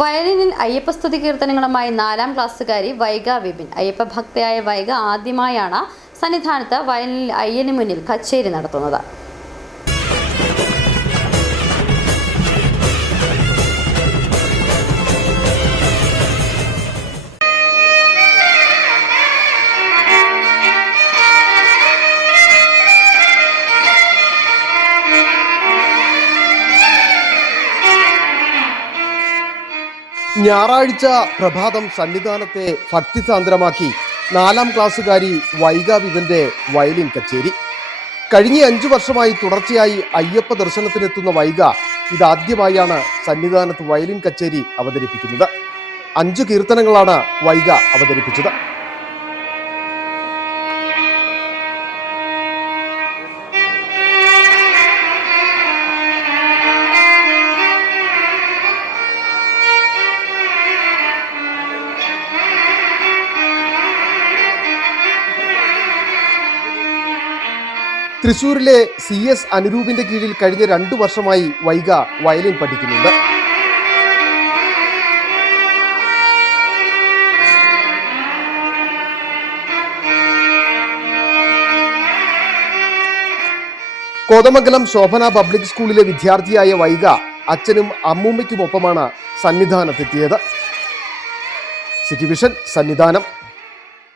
വയലിനിൽ അയ്യപ്പസ്തുതി കീർത്തനങ്ങളുമായി 4ാം ക്ലാസ്സുകാരി വൈഗ വിപിൻ. അയ്യപ്പ ഭക്തയായ വൈഗ ആദ്യമായാണ് സന്നിധാനത്ത് വയലിനിൽ അയ്യന് മുന്നിൽ കച്ചേരി നടത്തുന്നത്. ഞായറാഴ്ച പ്രഭാതം സന്നിധാനത്തെ ഭക്തിസാന്ദ്രമാക്കി 4ാം ക്ലാസ്സുകാരി വൈഗ വിപിന്റെ വയലിൻ കച്ചേരി. കഴിഞ്ഞ 5 വർഷമായി തുടർച്ചയായി അയ്യപ്പ ദർശനത്തിനെത്തുന്ന വൈഗ ഇതാദ്യമായാണ് സന്നിധാനത്ത് വയലിൻ കച്ചേരി അവതരിപ്പിക്കുന്നത്. 5 കീർത്തനങ്ങളാണ് വൈഗ അവതരിപ്പിച്ചത്. തൃശൂരിലെ CS അനുരൂപിന്റെ കീഴിൽ കഴിഞ്ഞ 2 വർഷമായി വൈഗ വയലിൻ പഠിക്കുന്നുണ്ട്. കോതമംഗലം ശോഭന പബ്ലിക് സ്കൂളിലെ വിദ്യാർത്ഥിയായ വൈഗ അച്ഛനും അമ്മൂമ്മയ്ക്കുമൊപ്പമാണ് സന്നിധാനത്തെത്തിയത്. City vision, Sannidhanam.